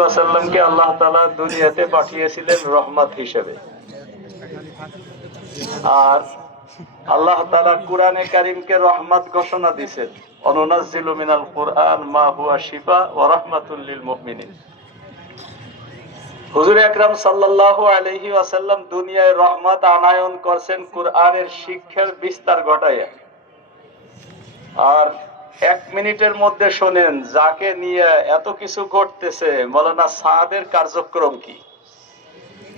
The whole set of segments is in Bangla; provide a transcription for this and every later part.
ওয়াসাল্লামকে আল্লাহ তালা দুনিয়াতে পাঠিয়েছিলেন রহমত হিসেবে। আর আল্লাহ তালা রহমত ঘোষণা মিনাল মা হুয়া শিফা লিল মুমিনিন। হুজুর আকরাম সাল্লাল্লাহু আলাইহি ওয়াসাল্লাম দুনিয়ায় রহমত আনায়ন করছেন কুরআনের শিক্ষার বিস্তার ঘটায় আর এক মিনিটের মধ্যে শোনেন, যাকে নিয়ে এত কিছু ঘটতেছে, মৌলানা সাদের কার্যক্রম কি?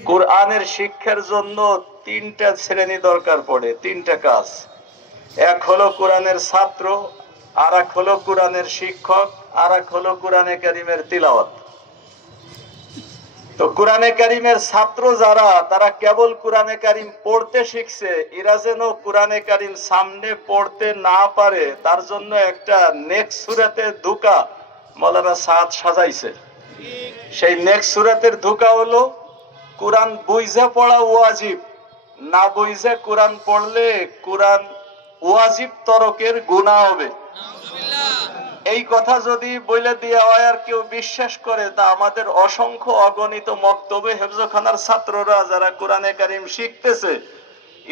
কোরআনের শিক্ষার জন্য তিনটা শ্রেণি দরকার পড়ে, তিনটা কাজ। এক হলো কোরআনের ছাত্র আর এক হলো কোরআনের শিক্ষক আর এক হলো কোরআনে কারিমের তিলাওয়াত। তো কোরআনে কারিমের ছাত্র যারা, তারা কেবল কোরআনে কারিম পড়তে শিখছে, এরা যেন কোরআনে কারিম সামনে পড়তে না পারে, তার জন্য একটা নেক্সট সুরাতে ধোকা মৌলানা সাদ সাজাইছে। সেই নেক্সট সুরাতের ধোকা হলো, কোরআন বুঝা পড়া ওয়াজিব, না বুঝে কোরআন পড়লে কোরআন ওয়াজিব তরকের গুণা হবে। এই কথা যদি বলে দেওয়া হয় আর কেউ বিশ্বাস করে, তা আমাদের অসংখ্য অগণিত মক্তবে হেফজখানার ছাত্ররা যারা কোরআনে কারিম শিখতেছে,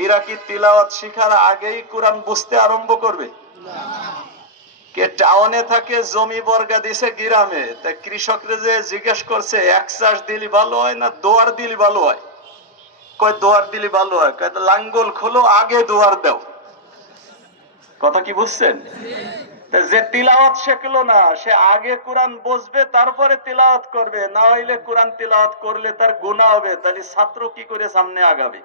এরা কি তিলাওয়াত শিখার আগেই কোরআন বুঝতে আরম্ভ করবে? কে টাউনে থাকে, জমি বর্গা দিছে গ্রামে, তা কৃষকরা যে জিজ্ঞেস করছে, এক চাষ দিলি ভালো হয় না দোয়ার দিলি ভালো হয়? কয়, দোয়ার দিলি ভালো হয়। কয় লাঙ্গল খোলো, আগে দোয়ার দাও। কথা কি বুঝছেন? যে তিলাওয়াত শেখলো না, সে আগে কোরআন বসবে, তারপরে তিলাওয়াত করবে। না হইলে কোরআন তিলাওয়াত করলে তার গুণা হবে, তাহলে ছাত্র কি করে সামনে আগাবে?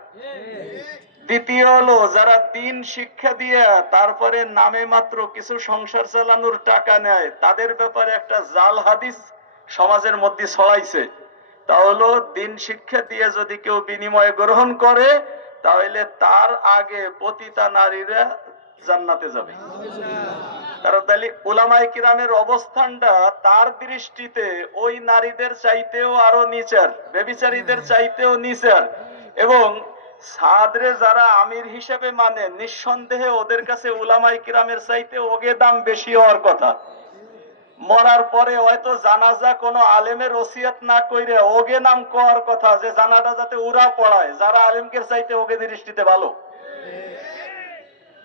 দ্বিতীয় হলো, যারা দিন শিক্ষা দিয়ে তারপরে নামে মাত্র কিছু সংসার চালানোর টাকা নেয়, তাদের ব্যাপারে একটা জাল হাদিস সমাজের মধ্যে ছড়াইছে। তা হলো, দিন শিক্ষা দিয়ে যদি কেউ বিনিময়ে গ্রহণ করে, তাহলে তার আগে পতিতা নারীরা জান্নাতে যাবে। কারণ তাহলে ওলামাই কিরামের অবস্থানটা তার দৃষ্টিতে ওই নারীদের চাইতেও আরও নিচার, বেবিচারীদের চাইতেও নিচার। এবং সাদরে যারা আমির হিসেবে মানে নিঃসন্দেহে ওদের কাছে উলামাই কিরামের চাইতে ওগে দাম বেশি হওয়ার কথা। মরার পরে হয়তো জানাজা কোনো আলেমের ওসিয়াত না কইরে ওগে নাম কোয়ার কথা যে জানাটা যাতে উরা পড়ায়, যারা আলেমকে চাইতে ওগে দৃষ্টিতে ভালো।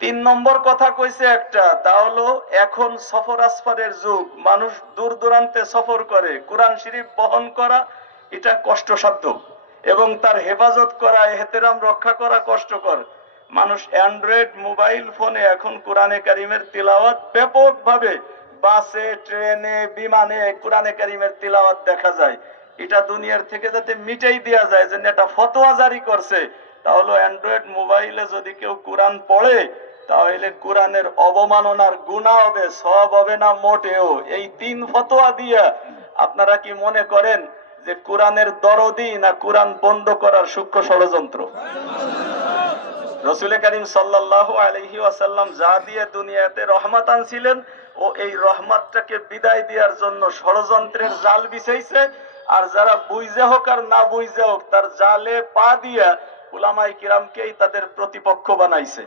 তিন নম্বর কথা কইছে একটা, তা হলো, এখন সফর আসফারের যুগ, মানুষ দূর দূরান্তে সফর করে, কোরআন শরীফ বহন করা, এটা কষ্টসাধ্য। এবং তার হেফাজত করা, এহতেরাম রক্ষা করা কষ্টকর। মানুষ অ্যান্ড্রয়েড মোবাইল ফোনে এখন কোরআনে কারিমের তিলাওয়াত ব্যাপকভাবে, বাসে, ট্রেনে, বিমানে কোরআনে কারিমের তিলাওয়াত দেখা যায়। এটা দুনিয়ার থেকে যাতে মিটাই দেওয়া যায়, যে এটা ফতোয়া জারি করছে তাহলে অ্যান্ড্রয়েড মোবাইলে যদি কেউ কোরআন পড়ে তাহলে কোরআনের অবমাননার গুণা হবে সব হবে না মোটেও? এই তিন ফতোয়া দিয়া আপনারা কি মনে করেন যে কোরআনের দরদি না কোরআন বন্ধ করার সূক্ষ্ম ষড়যন্ত্র? রসুল করিম সাল্লাহ আলহি ওয়াসাল্লাম যা দিয়ে দুনিয়াতে রহমত আনছিলেন, ও এই রহমতটাকে বিদায় দেওয়ার জন্য ষড়যন্ত্রের জাল বিছাইছে, আর যারা বুঝে হোক আর না বুঝে হোক, তার জালে পা দিয়া উলামাই কিরামকেই তাদের প্রতিপক্ষ বানাইছে।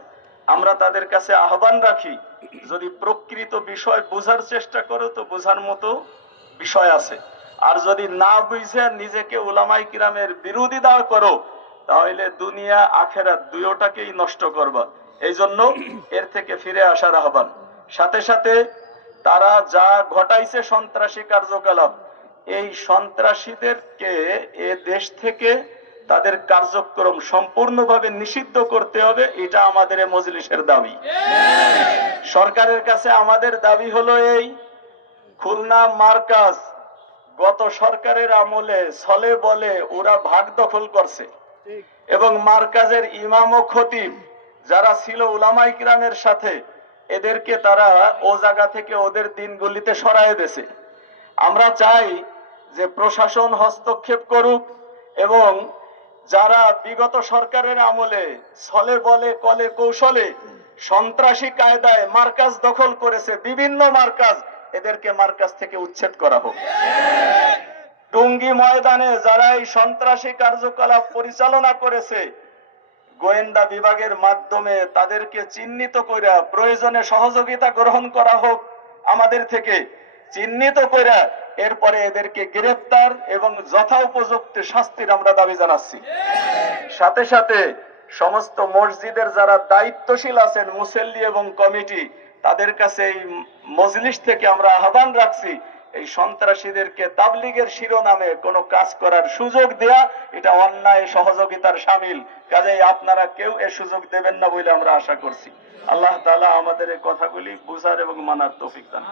আমরা তাদের কাছে আহ্বান রাখি, যদি প্রকৃত বিষয় বোঝার চেষ্টা করো তো বোঝার মতো বিষয় আছে। আর যদি না বুঝে নিজেকে উলামাই কিরামের বিরোধিতা করো, তাহলে দুনিয়া আখেরাত দুইটাকেই নষ্ট করবা। এই জন্য এর থেকে ফিরে আসার আহ্বান। সাথে সাথে তারা যা ঘটাইছে সন্ত্রাসী কার্যকলাপ, এই সন্ত্রাসীদেরকে এ দেশ থেকে তাদের কার্যক্রম সম্পূর্ণভাবে নিষিদ্ধ করতে হবে, এটা আমাদের মজলিসের দাবি। সরকারের কাছে আমাদের দাবি হলো এই, খুলনা মার্কাজ গত সরকারের আমলে ছলে বলে ওরা ভাগ দখল করছে। এবং মার্কাজের ইমাম ও খতিব যারা ছিল উলামাই কিরামের সাথে, এদেরকে তারা ও জায়গা থেকে ওদের দিনগুলিতে সরায় দিয়েছে। আমরা চাই যে প্রশাসন হস্তক্ষেপ করুক এবং যারা বিগত সরকারের আমলে ছলে বলে, কলে কৌশলে সন্ত্রাসী কায়দায় মার্কাজ দখল করেছে, বিভিন্ন মার্কাজ, এদেরকে মার্কাজ থেকে উচ্ছেদ করা হোক। টুঙ্গি ময়দানে যারা এই সন্ত্রাসী কার্যকলাপ পরিচালনা করেছে, গোয়েন্দা বিভাগের মাধ্যমে তাদেরকে চিহ্নিত করে প্রয়োজনে সহযোগিতা গ্রহণ করা হোক আমাদের থেকে। চিহ্নিত করে এরপরে এদেরকে গ্রেপ্তার এবং যথোপযুক্ত শাস্তির আমরা দাবি জানাচ্ছি। সাথে সাথে সমস্ত মসজিদের যারা দায়িত্বশীল আছেন, মুসল্লি এবং কমিটি, তাদের কাছে এই মজলিস থেকে আমরা আহ্বান রাখছি, এই সন্ত্রাসীদেরকে তাবলিগের শিরোনামে কোনো কাজ করার সুযোগ দেয়া, এটা অন্যায় সহযোগিতার সামিল। কাজেই আপনারা কেউ এ সুযোগ দেবেন না বলে আমরা আশা করছি। আল্লাহ তাআলা আমাদের এই কথাগুলি বুঝার এবং মানার তৌফিক দান।